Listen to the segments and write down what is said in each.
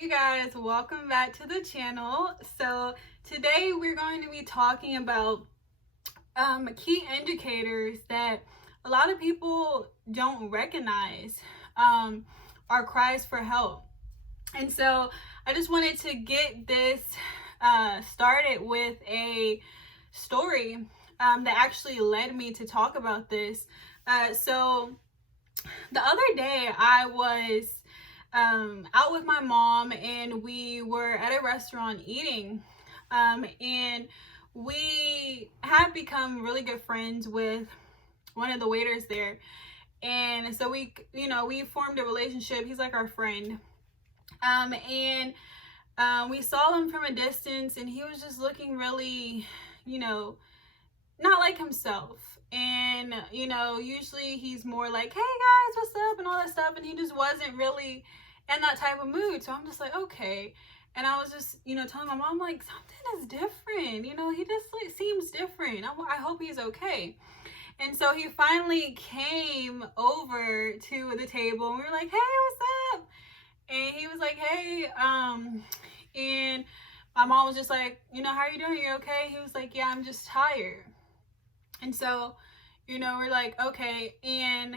Hey guys, welcome back to the channel. So today we're going to be talking about key indicators that a lot of people don't recognize, our cries for help. And so I just wanted to get this started with a story that actually led me to talk about this. So the other day I was out with my mom and we were at a restaurant eating, and we have become really good friends with one of the waiters there. And so we formed a relationship. He's like our friend. And we saw him from a distance and he was just looking really, you know, not like himself. And usually he's more like, hey guys, what's up, and all that stuff, and he just wasn't really in that type of mood. So I'm just like, okay. And I was just telling my mom, like, something is different, he just like seems different. I hope he's okay. And so he finally came over to the table and we were like, hey, what's up? And he was like, hey, and my mom was just like, how are you doing, you okay? He was like, yeah, I'm just tired. And so, we're like, okay. And,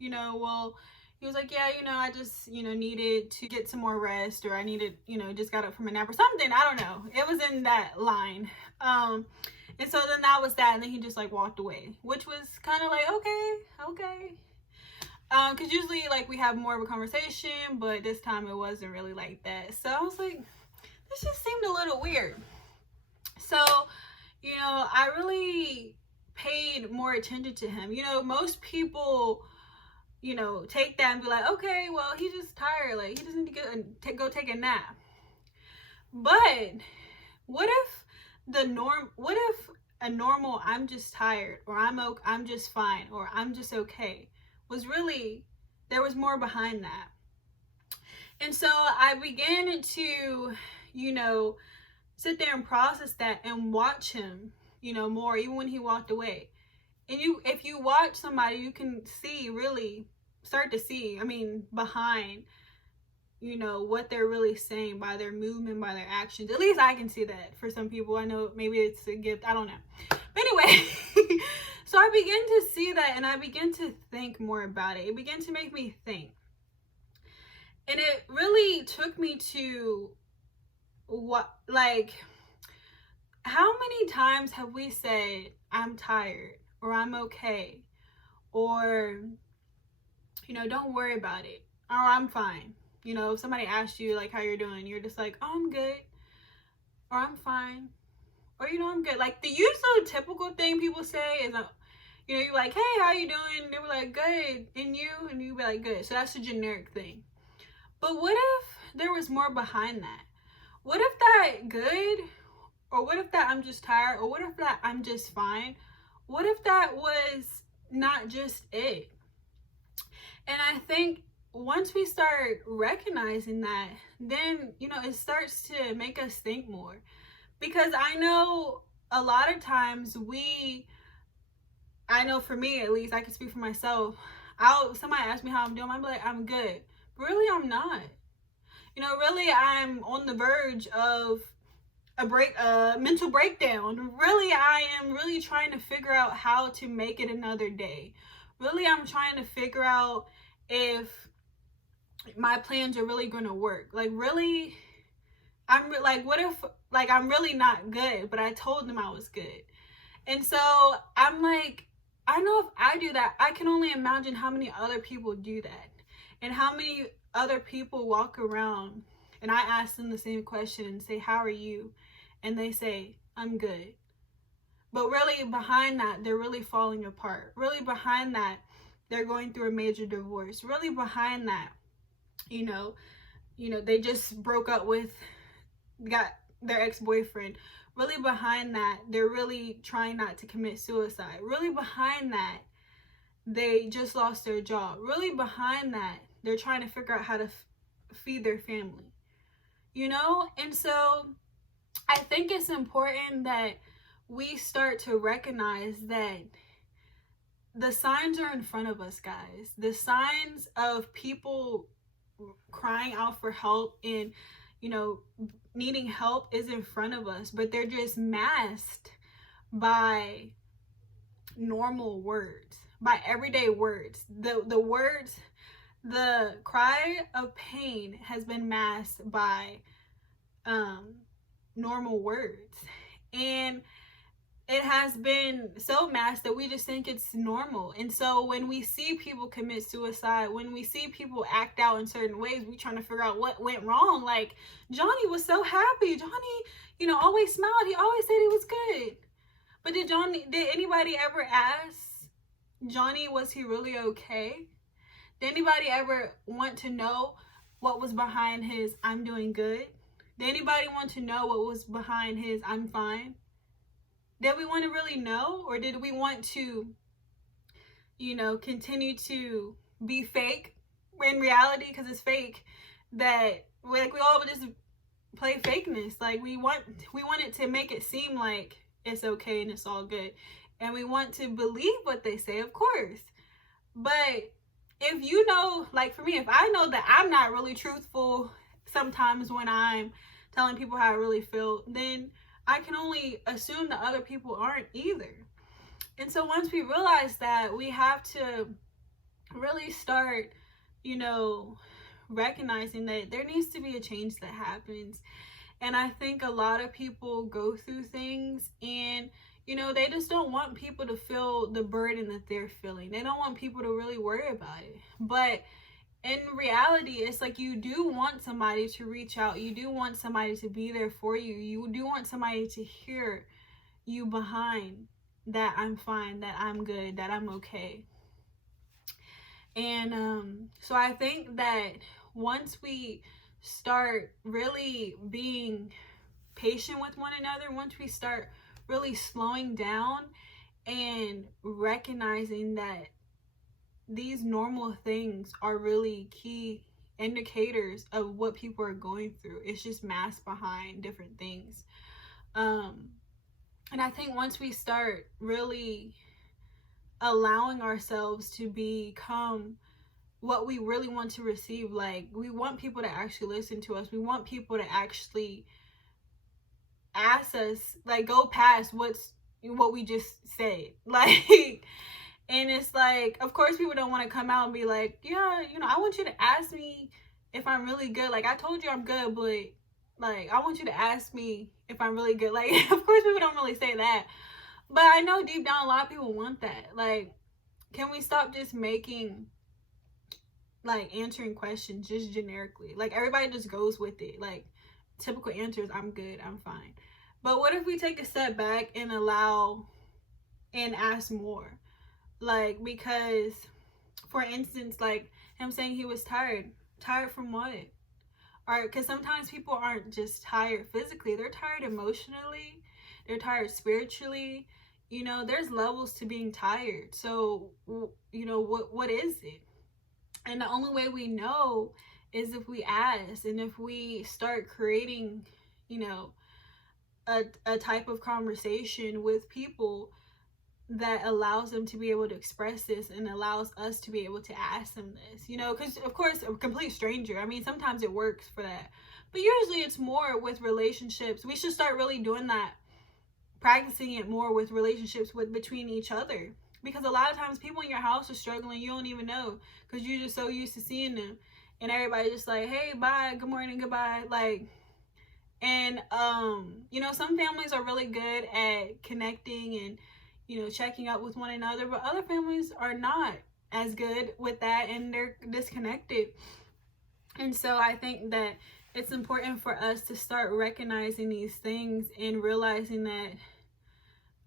well, he was like, yeah, I just, needed to get some more rest, or I needed, just got up from a nap or something. I don't know. It was in that line. And so then that was that. And then he just like walked away, which was kind of like, okay. Cause usually like we have more of a conversation, but this time it wasn't really like that. So I was like, this just seemed a little weird. So, I really paid more attention to him. Most people, take that and be like, okay, well, he's just tired. Like, he doesn't need to go take a nap. But what if what if a normal I'm just tired, or I'm just fine, or I'm just okay was really, there was more behind that. And so I began to, sit there and process that and watch him, more, even when he walked away. And if you watch somebody, you can start to see, behind, what they're really saying by their movement, by their actions. At least I can see that for some people. I know maybe it's a gift, I don't know. But anyway, so I began to see that and I began to think more about it. It began to make me think. And it really took me to how many times have we said, I'm tired, or I'm okay, or, don't worry about it, or I'm fine. If somebody asks you like how you're doing, you're just like, oh, I'm good, or I'm fine, or, I'm good. Like the usual typical thing people say is, you're like, hey, how you doing? They were like, good, and you be like, good. So that's a generic thing. But what if there was more behind that? What if that good, or what if that I'm just tired, or what if that I'm just fine? What if that was not just it? And I think once we start recognizing that, then, it starts to make us think more. Because I know a lot of times I know for me at least, I can speak for myself. Somebody ask me how I'm doing, I'm like, I'm good. But really, I'm not. Really, I'm on the verge of a mental breakdown. Really, I am really trying to figure out how to make it another day. Really, I'm trying to figure out if my plans are really going to work. Like, really, I'm like, what if, like, I'm really not good, but I told them I was good. And so I'm like, I know if I do that, I can only imagine how many other people do that, and how many other people walk around and I ask them the same question and say, how are you? And they say, I'm good. But really behind that, they're really falling apart. Really behind that, they're going through a major divorce. Really behind that, they just broke up got their ex-boyfriend. Really behind that, they're really trying not to commit suicide. Really behind that, they just lost their job. Really behind that, they're trying to figure out how to feed their family. And so I think it's important that we start to recognize that the signs are in front of us, guys. The signs of people crying out for help and, you know, needing help is in front of us, but they're just masked by normal words, by everyday words. The words, the cry of pain has been masked by normal words. And it has been so masked that we just think it's normal. And so when we see people commit suicide, when we see people act out in certain ways, we trying to figure out what went wrong. Like, Johnny was so happy. Johnny, you know, always smiled. He always said he was good. But did anybody ever ask Johnny, was he really okay? Did anybody ever want to know what was behind his "I'm doing good"? Did anybody want to know what was behind his "I'm fine"? Did we want to really know? Or did we want to, you know, continue to be fake in reality, because it's fake, that like we all just play fakeness. Like we want it to make it seem like it's okay and it's all good. And we want to believe what they say, of course. But if you know, like for me, if I know that I'm not really truthful sometimes when I'm telling people how I really feel, then I can only assume that other people aren't either. And so once we realize that, we have to really start, you know, recognizing that there needs to be a change that happens. And I think a lot of people go through things and, you know, they just don't want people to feel the burden that they're feeling. They don't want people to really worry about it. But in reality, it's like you do want somebody to reach out. You do want somebody to be there for you. You do want somebody to hear you behind that "I'm fine," that "I'm good," that "I'm okay." And so I think that once we start really being patient with one another, once we start really slowing down and recognizing that these normal things are really key indicators of what people are going through, it's just masked behind different things. And I think once we start really allowing ourselves to become what we really want to receive, like we want people to actually listen to us, we want people to actually ask us, like go past what we just said, like. And it's like, of course people don't want to come out and be like, yeah, you know, I want you to ask me if I'm really good. Like, I told you I'm good, but like I want you to ask me if I'm really good. Like, of course people don't really say that, but I know deep down a lot of people want that. Like, can we stop just making, like, answering questions just generically? Like, everybody just goes with it. Like, typical answers, "I'm good, I'm fine." But what if we take a step back and allow and ask more? Like, because, for instance, like him saying he was tired. Tired from what? Or, because sometimes people aren't just tired physically. They're tired emotionally. They're tired spiritually. You know, there's levels to being tired. So, you know, what is it? And the only way we know is if we ask, and if we start creating, you know, a type of conversation with people that allows them to be able to express this and allows us to be able to ask them this, you know, because of course a complete stranger, I mean, sometimes it works for that, but usually it's more with relationships. We should start really doing that, practicing it more with relationships between each other, because a lot of times people in your house are struggling, you don't even know, because you're just so used to seeing them, and everybody just like, hey, bye, good morning, goodbye, like. And you know, some families are really good at connecting and, you know, checking up with one another, but other families are not as good with that, and they're disconnected. And so I think that it's important for us to start recognizing these things and realizing that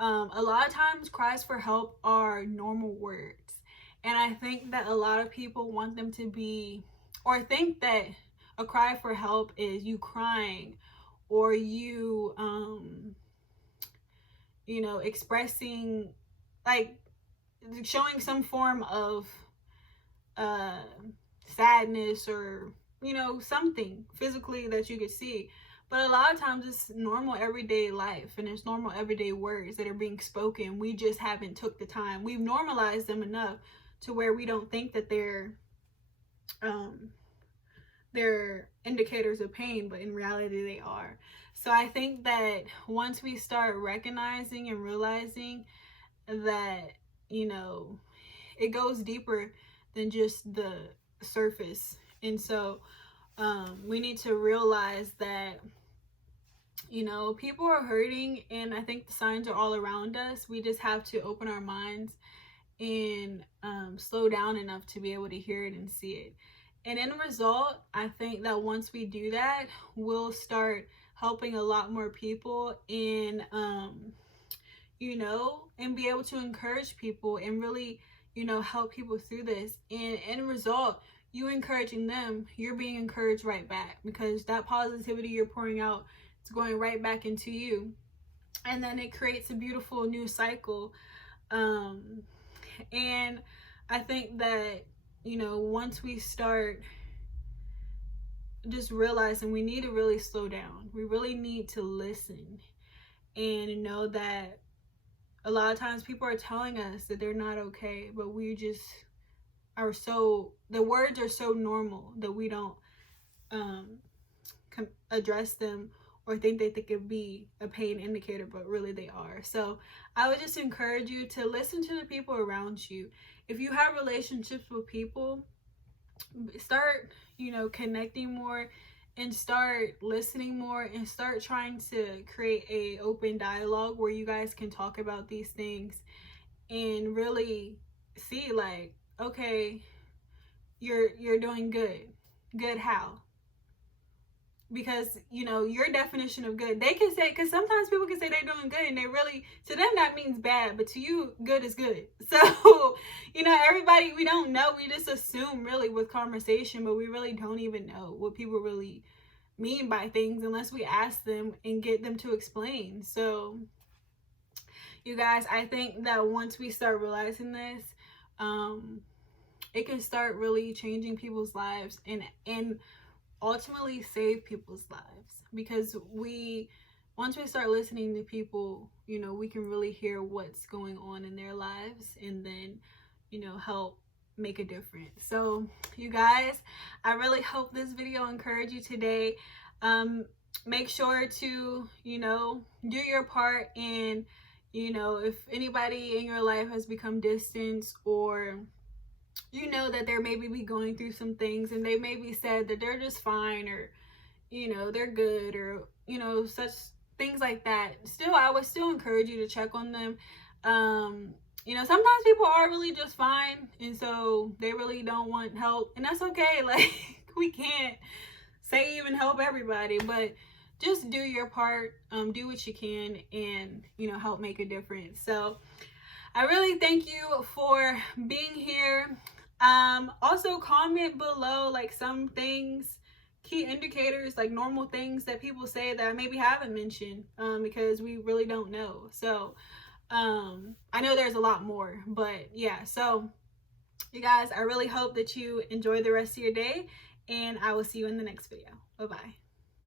a lot of times cries for help are normal words. And I think that a lot of people want them to be, or think that a cry for help is you crying, or you you know, expressing, like showing some form of sadness, or, you know, something physically that you could see. But a lot of times it's normal everyday life, and it's normal everyday words that are being spoken. We just haven't took the time. We've normalized them enough to where we don't think that they're they're indicators of pain, but in reality they are. So I think that once we start recognizing and realizing that, you know, it goes deeper than just the surface. And so we need to realize that, you know, people are hurting, and I think the signs are all around us. We just have to open our minds and slow down enough to be able to hear it and see it. And in result, I think that once we do that, we'll start helping a lot more people, and you know, and be able to encourage people and really, you know, help people through this. And in result, you encouraging them, you're being encouraged right back, because that positivity you're pouring out, it's going right back into you. And then it creates a beautiful new cycle. And I think that, you know, once we start just realizing we need to really slow down, we really need to listen and know that a lot of times people are telling us that they're not okay, but we just are so, the words are so normal that we don't address them or think they could be a pain indicator, but really they are. So I would just encourage you to listen to the people around you. If you have relationships with people, start, you know, connecting more and start listening more and start trying to create a open dialogue where you guys can talk about these things and really see, like, okay, you're doing good how? Because, you know, your definition of good, they can say, because sometimes people can say they're doing good and they really, to them that means bad, but to you, good is good. So, you know, everybody, we don't know, we just assume really with conversation, but we really don't even know what people really mean by things unless we ask them and get them to explain. So you guys, I think that once we start realizing this, it can start really changing people's lives and ultimately save people's lives, because once we start listening to people, you know, we can really hear what's going on in their lives and then, you know, help make a difference. So you guys, I really hope this video encouraged you today. Make sure to, you know, do your part, and, you know, if anybody in your life has become distant, or you know that they're maybe be going through some things and they maybe said that they're just fine, or, you know, they're good, or, you know, such things like that, still, I would still encourage you to check on them. You know, sometimes people are really just fine, and so they really don't want help, and that's okay. Like, we can't say even help everybody, but just do your part, do what you can, and, you know, help make a difference. So I really thank you for being here. Also comment below, like, some things, key indicators, like normal things that people say that I maybe haven't mentioned, because we really don't know. So I know there's a lot more, but yeah. So you guys, I really hope that you enjoy the rest of your day, and I will see you in the next video. Bye bye.